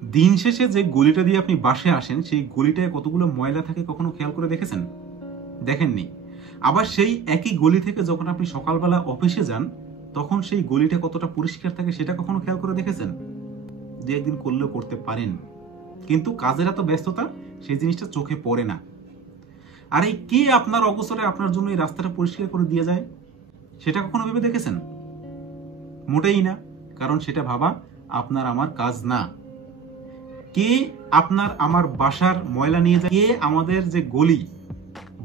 দিন শেষে যে গলিটা দিয়ে আপনি বাসে আসেন সেই গলিটায় কতগুলো ময়লা থাকে কখনো খেয়াল করে দেখেছেন? দেখেননি। আবার সেই একই গলি থেকে যখন আপনি সকালবেলা অফিসে যান তখন সেই গলিটা কতটা পরিষ্কার থাকে সেটা কখনো খেয়াল করে দেখেছেন? যে একদিন করলেও করতে পারেন, কিন্তু কাজের এত ব্যস্ততা সেই জিনিসটা চোখে পড়ে না। আর এই কে আপনার অগোচরে আপনার জন্য এই রাস্তাটা পরিষ্কার করে দিয়ে যায় সেটা কখনো ভেবে দেখেছেন? মোটেই না, কারণ সেটা ভাবা আপনার আমার কাজ না। কে আপনার আমার বাসার ময়লা নিয়ে যায়? কে আমাদের যে গলি,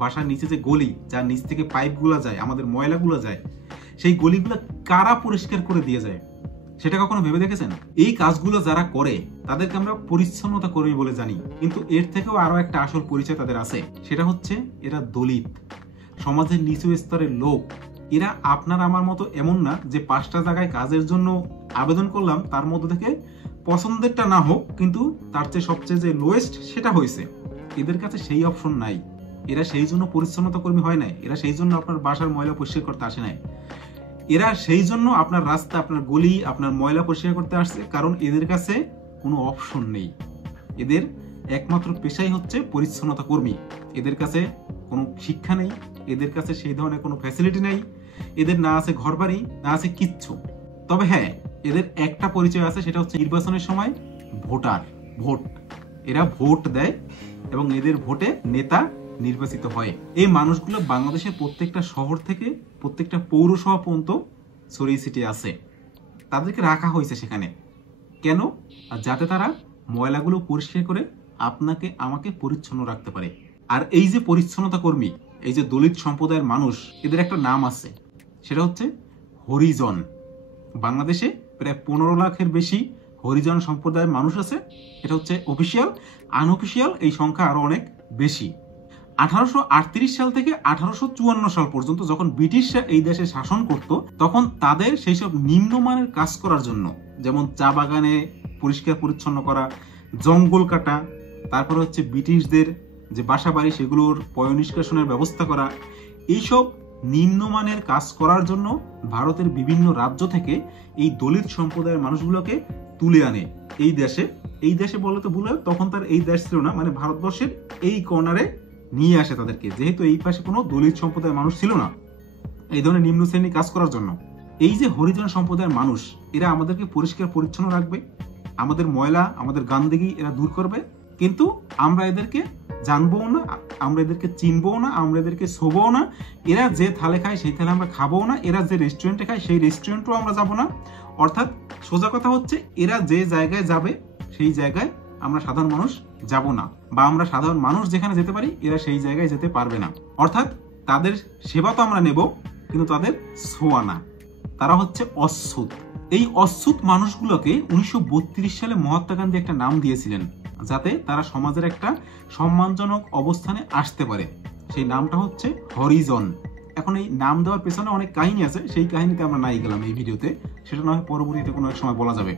বাসার নিচে যে গলি যার নিচ থেকে পাইপগুলো যায়, আমাদের ময়লাগুলো যায়, সেই গলিগুলো কারা পরিষ্কার করে দিয়ে যায় সেটা কখনো ভেবে দেখেছেন? এই কাজগুলো যারা করে তাদেরকে আমরা পরিচ্ছন্নতা কর্মী বলে জানি, কিন্তু এর থেকেও আরো একটা আসল পরিচয় তাদের আছে, সেটা হচ্ছে এরা দলিত, সমাজের নিচু স্তরের লোক। এরা আপনার আমার মতো এমন না যে 5টা জায়গায় কাজের জন্য আবেদন করলাম তার মধ্যে থেকে পছন্দেরটা না হোক কিন্তু তার চেয়ে সবচেয়ে যে লোয়েস্ট সেটা হয়েছে। এদের কাছে সেই অপশন নাই। এরা সেই জন্য পরিচ্ছন্নতা কর্মী হয় নাই, এরা সেই জন্য আপনার বাসার ময়লা পরিষ্কার করতে আসে নাই, এরা সেই জন্য আপনার রাস্তা, আপনার গলি, আপনার ময়লা পরিষ্কার করতে আসছে, কারণ এদের কাছে কোনো অপশন নেই। এদের একমাত্র পেশাই হচ্ছে পরিচ্ছন্নতা কর্মী। এদের কাছে কোনো শিক্ষা নেই, এদের কাছে সেই ধরনের কোনো ফ্যাসিলিটি নেই, এদের না আছে ঘরবাড়ি, না আছে কিচ্ছু। তবে হ্যাঁ, এদের একটা পরিচয় আছে, সেটা হচ্ছে নির্বাচনের সময় ভোটার, ভোট। এরা ভোট দেয় এবং এদের ভোটে নেতা নির্বাচিত হয়। এই মানুষগুলো বাংলাদেশের প্রত্যেকটা শহর থেকে প্রত্যেকটা পৌরসভা পর্যন্ত ছড়িয়ে ছিটিয়ে আছে। তাদেরকে রাখা হয়েছে সেখানে কেন? যাতে তারা ময়লাগুলো পরিষ্কার করে আপনাকে আমাকে পরিচ্ছন্ন রাখতে পারে। আর এই যে পরিচ্ছন্নতা কর্মী, এই যে দলিত সম্প্রদায়ের মানুষ, এদের একটা নাম আছে, সেটা হচ্ছে হরিজন। বাংলাদেশে প্রায় 15 লাখের বেশি হরিজন সম্প্রদায়ের মানুষ আছে। এটা হচ্ছে অফিসিয়াল। আনঅফিসিয়াল এই সংখ্যা আরো অনেক বেশি। 1838 সাল থেকে 1854 সাল পর্যন্ত যখন ব্রিটিশরা এই দেশে শাসন করত, তখন তাদের সেই সব নিম্নমানের কাজ করার জন্য, যেমন চা বাগানে পরিষ্কার পরিচ্ছন্ন করা, জঙ্গল কাটা, তারপর হচ্ছে ব্রিটিশদের যে বাসা বাড়ি সেগুলোর পয়ঃনিষ্কাশনের ব্যবস্থা করা, এইসব নিম্নমানের কাজ করার জন্য ভারতের বিভিন্ন রাজ্য থেকে এই দলিত সম্প্রদায়ের মানুষগুলোকে তুলে আনে এই দেশে বলে তো ভুল হয়, তখন তার এই দেশ ছিল না, মানে ভারতবর্ষের এই কর্নারে নিয়ে আসে তাদেরকে, যেহেতু এই পাশে কোনো দলিত সম্প্রদায়ের মানুষ ছিল না এই ধরনের নিম্ন শ্রেণী কাজ করার জন্য। এই যে হরিজন সম্প্রদায়ের মানুষ, এরা আমাদেরকে পরিষ্কার পরিচ্ছন্ন রাখবে, আমাদের ময়লা, আমাদের গান্দেগি এরা দূর করবে, কিন্তু আমরা এদেরকে জানবো না, আমরা এদেরকে চিনবো না, আমরা এদেরকে ছোবো না। এরা যে থালে খায় সেই থালে আমরা খাবো না, এরা যে রেস্টুরেন্টে খায় সেই রেস্টুরেন্টও আমরা যাবো না। অর্থাৎ সোজা কথা হচ্ছে, এরা যে জায়গায় যাবে সেই জায়গায় আমরা সাধারণ মানুষ যাব না, বা আমরা সাধারণ মানুষ যেখানে যেতে পারি এরা সেই জায়গায় যেতে পারবে না। অর্থাৎ তাদের সেবা তো আমরা নেব, কিন্তু তাদের ছোঁয়া না। তারা হচ্ছে অচ্ছুত। এই অচ্ছুত মানুষগুলোকে 1932 সালে মহাত্মা গান্ধী একটা নাম দিয়েছিলেন, যাতে তারা সমাজের একটা সম্মানজনক অবস্থানে আসতে পারে। সেই নামটা হচ্ছে হরিজন। এখন এই নাম দেওয়ার পেছনে অনেক কাহিনী আছে, সেই কাহিনীতে আমরা নাই গেলাম এই ভিডিওতে, সেটা নয় পরবর্তীতে কোনো এক সময় বলা যাবে।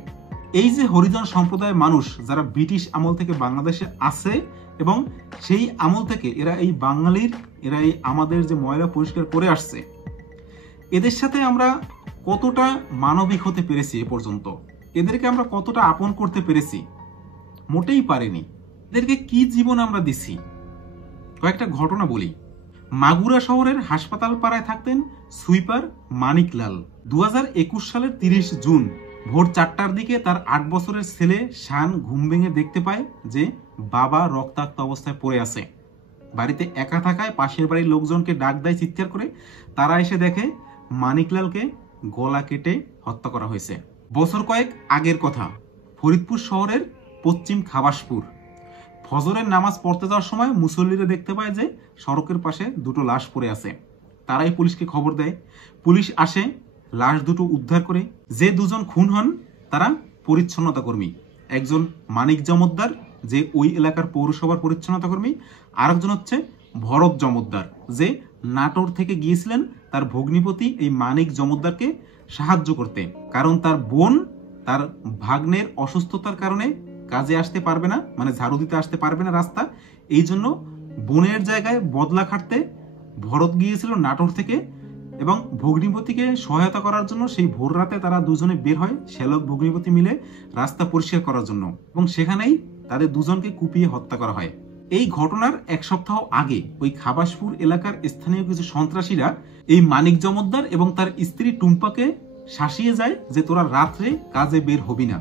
এই যে হরিজন সম্প্রদায়ের মানুষ যারা ব্রিটিশ আমল থেকে বাংলাদেশে আছে, এবং সেই আমল থেকে এরা এই বাঙালির, এরা এই আমাদের যে ময়লা পরিষ্কার করে আসছে, এদের সাথে আমরা কতটা মানবিক হতে পেরেছি এ পর্যন্ত, এদেরকে আমরা কতটা আপন করতে পেরেছি? মোটেই পারিনি। এদেরকে কি জীবন আমরা দিছি? কয়েকটা ঘটনা বলি। মাগুরা শহরের হাসপাতাল পাড়ায় থাকতেন সুইপার মানিকলাল। 2021 সালের 30 জুন ভোর 4টার দিকে তার 8 বছরের ছেলে শান ঘুম ভেঙে দেখতে পায় যে বাবা রক্তাক্ত অবস্থায় পড়ে আছে। বাড়িতে একা থাকায় পাশের বাড়ির লোকজনকে ডাক দেয় চিৎকার করে। তারা এসে দেখে মানিকলালকে গলা কেটে হত্যা করা হয়েছে। বছর কয়েক আগের কথা, ফরিদপুর শহরের পশ্চিম খাবাসপুর। ফজরের নামাজ পড়তে যাওয়ার সময় মুসল্লিরা দেখতে পায় যে সড়কের পাশে দুটো লাশ পড়ে আছে। তারাই পুলিশকে খবর দেয়। পুলিশ আসে, লাশ দুটো উদ্ধার করে। যে দুজন খুন হন তারা পরিচ্ছন্নতা কর্মী। একজন মানিক জমদ্দার, যে ওই এলাকার পৌরসভার পরিচ্ছন্নতা কর্মী, আরেকজন হচ্ছে ভরত জমদ্দার, যে নাটোর থেকে গিয়েছিলেন তার ভগ্নিপতি এই মানিক জমদ্দারকে সাহায্য করতে, কারণ তার বোন তার ভাগ্নের অসুস্থতার কারণে কাজে আসতে পারবে না, মানে ঝাড়ু দিতে আসতে পারবে না রাস্তা। এই জন্য বোনের জায়গায় বদলা খাটতে ভরত গিয়েছিল নাটোর থেকে এবং ভগ্নিপতিকে সহায়তা করার জন্য সেই ভোর রাতে তারা দুজনে বের হয় শ্যালক ভগ্নিপতি মিলে রাস্তা পরিষ্কার করার জন্য, এবং সেখানেই তাদের দুজনকে কুপিয়ে হত্যা করা হয়। এই ঘটনার এক সপ্তাহ আগে ওই খাবাসপুর এলাকার স্থানীয় কিছু সন্ত্রাসীরা এই মানিক জমদ্দার এবং তার স্ত্রী টুম্পাকে শাসিয়ে যায় যে তোরা রাত্রে কাজে বের হবি না।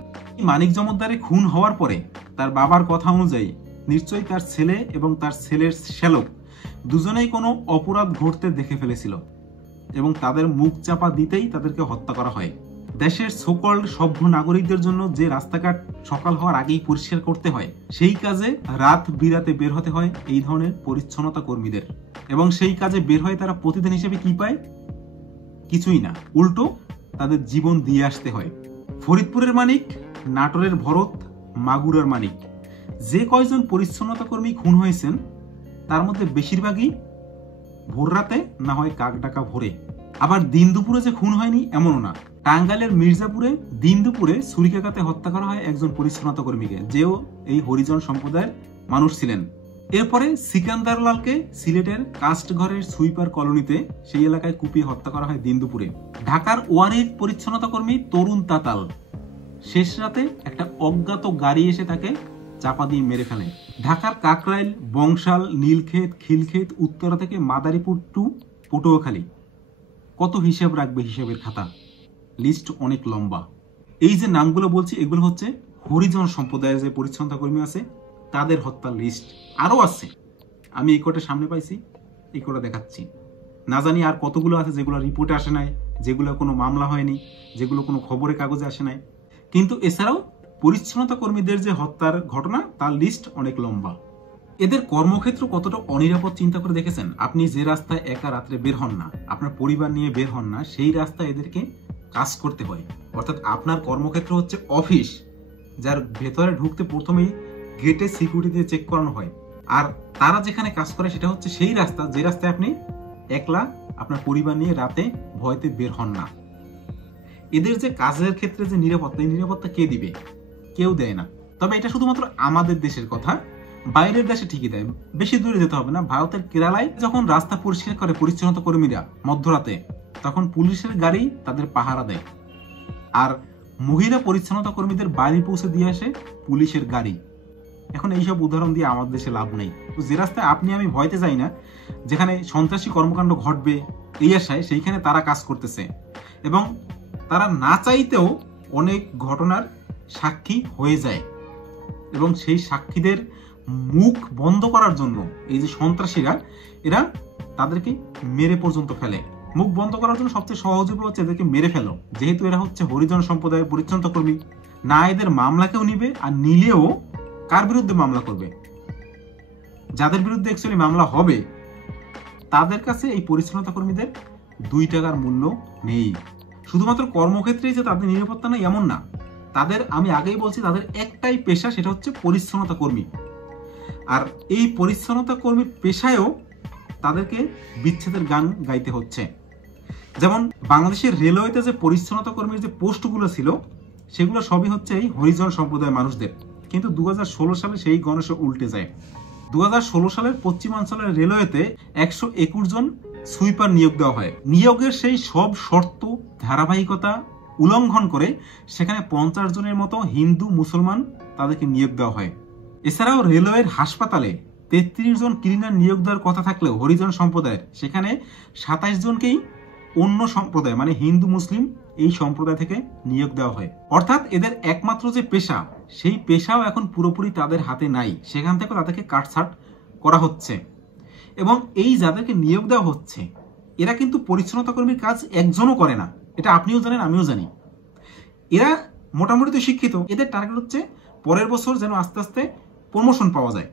মানিক জমদ্দারের খুন হওয়ার পরে তার বাবার কথা অনুযায়ী নিশ্চয়ই তার ছেলে এবং তার ছেলের শ্যালক দুজনেই কোনো অপরাধ ঘটতে দেখে ফেলেছিল এবং তাদের মুখ চাপা দিতেই তাদেরকে হত্যা করা হয়। দেশের সোকল্ড সভ্য নাগরিকদের জন্য যে রাস্তাঘাট সকাল হওয়ার আগেই পরিষ্কার করতে হয়, সেই কাজে রাত বিরাতে বের হতে হয় এই ধরনের পরিচ্ছন্নতা কর্মীদের, এবং সেই কাজে বের হয়ে তারা প্রতিদিন হিসেবে কি পায়? কিছুই না, উল্টো তাদের জীবন দিয়ে আসতে হয়। ফরিদপুরের মানিক, নাটোরের ভরত, মাগুরার মানিক, যে কয়জন পরিচ্ছন্নতা কর্মী খুন হয়েছেন তার মধ্যে বেশিরভাগই ভোর রাতে, না হয় কাক ডাকা ভোরে। আবার দিন দুপুরে যে খুন হয়নি এমনও না। টাঙ্গাইলের মির্জাপুরে দিন দুপুরে ছুরিকাঘাতে হত্যা করা হয় একজন পরিচ্ছন্নতা কর্মীকে, যেও এই হরিজন সম্প্রদায়ের মানুষ ছিলেন। এরপরে সিকান্দার লালকে সিলেটের কাস্টঘরের সুইপার কলোনিতে সেই এলাকায় কুপিয়ে হত্যা করা হয় দিন দুপুরে। ঢাকার ওয়ারির পরিচ্ছন্নতা কর্মী তরুণ তাতাল শেষ রাতে একটা অজ্ঞাত গাড়ি এসে তাকে চাপা দিয়ে মেরে ফেলে। ঢাকার কাকরাইল, বংশাল, নীলক্ষেত, খিলক্ষেত, উত্তরা থেকে মাদারীপুর টু পটুয়াখালী, কত হিসাব রাখবে হিসাবের খাতা? লিস্ট অনেক লম্বা। এই যে নামগুলো বলছি এগুলো হচ্ছে হরিজন সম্প্রদায়ের যে পরিচ্ছন্নতা কর্মী আছে তাদের হত্যার লিস্ট। আরো আছে, আমি এই কটা সামনে পাইছি, এই কটা দেখাচ্ছি। না জানি আর কতগুলো আছে যেগুলো রিপোর্টে আসে নাই, যেগুলো কোনো মামলা হয়নি, যেগুলো কোনো খবরের কাগজে আসে নাই। কিন্তু এছাড়াও পরিচ্ছন্নতা কর্মীদের যে হত্যার ঘটনা তার লিস্ট অনেক লম্বা। এদের কর্মক্ষেত্র কতটা অনিরাপদ চিন্তা করে দেখেছেন? আপনি যে রাস্তায় একা রাত্রে বের হন না, আপনার পরিবার নিয়ে বের হন না, সেই রাস্তায় এদেরকে কাজ করতে হয়। অর্থাৎ আপনার কর্মক্ষেত্র হচ্ছে অফিস, যার ভেতরে ঢুকতে প্রথমেই গেটে সিকিউরিটি দিয়ে চেক করানো হয়। আর তারা যেখানে কাজ করে সেটা হচ্ছে সেই রাস্তা যে রাস্তায় আপনি একলা আপনার পরিবার নিয়ে রাতে ভয়তে বের হন না। এদের যে কাজের ক্ষেত্রে যে নিরাপত্তা, এই নিরাপত্তা কে দিবে? কেউ দেয় না। তবে এটা শুধুমাত্র আমাদের দেশের কথা, বাইরের দেশে ঠিকই দেয়। বেশি দূরে যেতে হবে না, ভারতের কেরালায় যখন রাস্তা পরিষ্কার করে পরিচ্ছন্নতা কর্মীরা মধ্যরাতে, তখন পুলিশের গাড়ি তাদের পাহারা দেয়, আর মহিলা পরিচ্ছন্নতা কর্মীদের বাড়ি পৌঁছে দিয়ে আসে পুলিশের গাড়ি। এখন এইসব উদাহরণ দিয়ে আমাদের দেশে লাভ নেই। যে রাস্তায় আপনি আমি ভয়তে যাই না, যেখানে সন্ত্রাসী কর্মকাণ্ড ঘটবে এই আশায়, সেইখানে তারা কাজ করতেছে এবং তারা না চাইতেও অনেক ঘটনার সাক্ষী হয়ে যায়, এবং সেই সাক্ষীদের মুখ বন্ধ করার জন্য এই যে সন্ত্রাসীরা, এরা তাদেরকে মেরে পর্যন্ত ফেলে। মুখ বন্ধ করার জন্য সবচেয়ে সহজ উপায় হচ্ছে এদেরকে মেরে ফেলো, যেহেতু এরা হচ্ছে হরিজন সম্প্রদায়ের পরিচ্ছন্নতা কর্মী। না এদের মামলা কেউ নিবে, আর নিলেও কার বিরুদ্ধে মামলা করবে? যাদের বিরুদ্ধে অ্যাকচুয়ালি মামলা হবে তাদের কাছে এই পরিচ্ছন্নতা কর্মীদের 2 টাকার মূল্য নেই। শুধুমাত্র কর্মক্ষেত্রেই যে তাদের নিরাপত্তা নেই এমন না, তাদের, আমি আগেই বলছি, তাদের একটাই পেশা, সেটা হচ্ছে পরিচ্ছন্নতা কর্মী। আর এই পরিচ্ছন্নতা কর্মীর পেশায়ও তাদেরকে বিচ্ছেদের গান গাইতে হচ্ছে। যেমন বাংলাদেশের রেলওয়েতে যে পরিচ্ছন্নতা কর্মীর যে পোস্টগুলো ছিল সেগুলো সবই হচ্ছে এই হরিজন সম্প্রদায়ের মানুষদের। কিন্তু 2016 সালে সেই গণেশ উল্টে যায়। 2016 সালের পশ্চিমাঞ্চলের রেলওয়েতে 121 জন সুইপার নিয়োগ দেওয়া হয়। নিয়োগের সেই সব শর্ত ধারাবাহিকতা উল্লঙ্ঘন করে সেখানে 50 জনের মতো হিন্দু মুসলমান তাদেরকে নিয়োগ দেওয়া হয়। এছাড়াও রেলওয়ের হাসপাতালে 33 জন ক্লিনার নিয়োগ দেওয়ার কথা থাকলেও হরিজন সম্প্রদায়ের, সেখানে 27 জনকেই অন্য সম্প্রদায় মানে হিন্দু মুসলিম এই সম্প্রদায় থেকে নিয়োগ দেওয়া হয়। অর্থাৎ এদের একমাত্র যে পেশা, সেই পেশাও এখন পুরোপুরি তাদের হাতে নাই, সেখান থেকে তাদেরকে কাটছাট করা হচ্ছে। এবং এই যাদেরকে নিয়োগ দেওয়া হচ্ছে এরা কিন্তু পরিচ্ছন্নতা কর্মীর কাজ একজনও করে না, এটা আপনিও জানেন আমিও জানি। এরা মোটামুটি তো শিক্ষিত, এদের টার্গেট হচ্ছে পরের বছর যেন আস্তে আস্তে প্রমোশন পাওয়া যায়,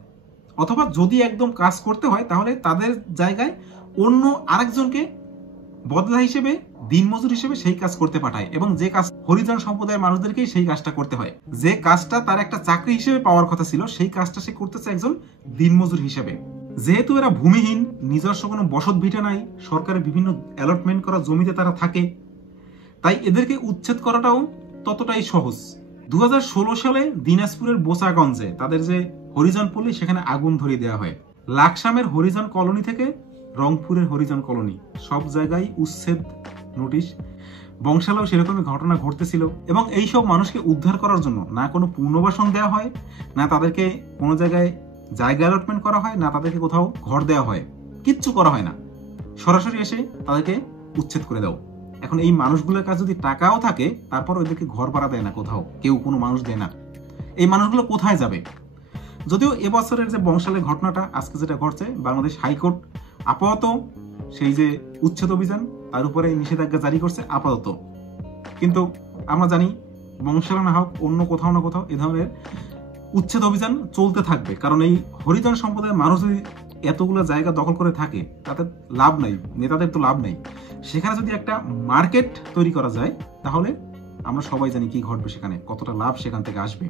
অথবা যদি একদম কাজ করতে হয় তাহলে তাদের জায়গায় অন্য আরেকজনকে বদলা হিসেবে, দিনমজুর হিসেবে সেই কাজ করতে পাঠায়। এবং যে কাজ হরিজন সম্প্রদায়ের মানুষদেরকেই সেই কাজটা করতে হয়, যে কাজটা তার একটা চাকরি হিসেবে পাওয়ার কথা ছিল সেই কাজটা সে করতেছে একজন দিনমজুর হিসেবে। যেহেতু এরা ভূমিহীন, নিজস্ব কোনো বসত ভিটা নাই, সরকারের বিভিন্ন অ্যালটমেন্ট করা জমিতে তারা থাকে, তাই এদেরকে উচ্ছেদ করাটাও ততটাই সহজ। 2016 সালে দিনাজপুরের বোচাগঞ্জে তাদের যে হরিজন পল্লী সেখানে আগুন ধরিয়ে দেওয়া হয়। লাকসামের হরিজন কলোনি থেকে রংপুরের হরিজন কলোনি সব জায়গায় উচ্ছেদ নোটিশ। বংশালেও সেরকমই ঘটনা ঘটতেছিল এবং এইসব মানুষকে উদ্ধার করার জন্য না কোনো পুনর্বাসন দেওয়া হয়, না তাদেরকে কোনো জায়গায় জায়গা অ্যালটমেন্ট করা হয়, না তাদেরকে কোথাও ঘর দেওয়া হয়, কিচ্ছু করা হয় না। সরাসরি এসে তাদেরকে উচ্ছেদ করে দাও। এখন এই মানুষগুলোর কাছে যদি টাকাও থাকে তারপর ওদেরকে ঘর ভাড়া দেয় না, কোথাও কেউ কোনো মানুষ দেয় না। এই মানুষগুলো কোথায় যাবে? যদিও এবছরের যে বংশালের ঘটনাটা আজকে যেটা ঘটছে, বাংলাদেশ হাইকোর্ট আপাতত সেই যে উচ্ছেদ অভিযান তার উপরে নিষেধাজ্ঞা জারি করছে আপাতত। কিন্তু আমরা জানি বংশালে না হোক অন্য কোথাও না কোথাও এ ধরনের উচ্ছেদ অভিযান চলতে থাকবে, কারণ এই হরিজন সম্প্রদায়ের মানুষ যদি এতগুলো জায়গা দখল করে থাকে তাতে লাভ নাই, নেতাদের তো লাভ নাই। সেখানে যদি একটা মার্কেট তৈরি করা যায় তাহলে আমরা সবাই জানি কি ঘটবে, সেখানে কতটা লাভ সেখান থেকে আসবে।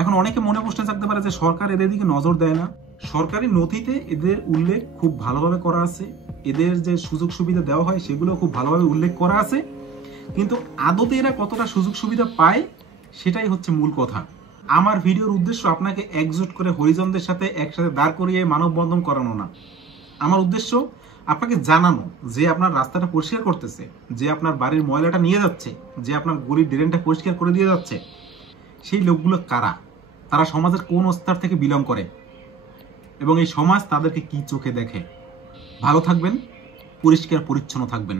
এখন অনেকে মনে প্রশ্ন থাকতে পারে যে সরকার এদের দিকে নজর দেয় না। সরকারি নথিতে এদের উল্লেখ খুব ভালোভাবে করা আছে, এদের যে সুযোগ সুবিধা দেওয়া হয় সেগুলো খুব ভালোভাবে উল্লেখ করা আছে, কিন্তু আদতে এরা কতটা সুযোগ সুবিধা পায় সেটাই হচ্ছে মূল কথা। আমার ভিডিওর উদ্দেশ্য আপনাকে একজোট করে হরিজনদের সাথে একসাথে দাঁড় করিয়ে মানববন্ধন করানো না। আমার উদ্দেশ্য আপনাকে জানানো যে আপনার রাস্তাটা পরিষ্কার করতেছে, যে আপনার বাড়ির ময়লাটা নিয়ে যাচ্ছে, যে আপনার গলির ড্রেনটা পরিষ্কার করে দিয়ে যাচ্ছে, সেই লোকগুলো কারা, তারা সমাজের কোন স্তর থেকে বিলং করে এবং এই সমাজ তাদেরকে কি চোখে দেখে। ভালো থাকবেন, পরিষ্কার পরিচ্ছন্ন থাকবেন।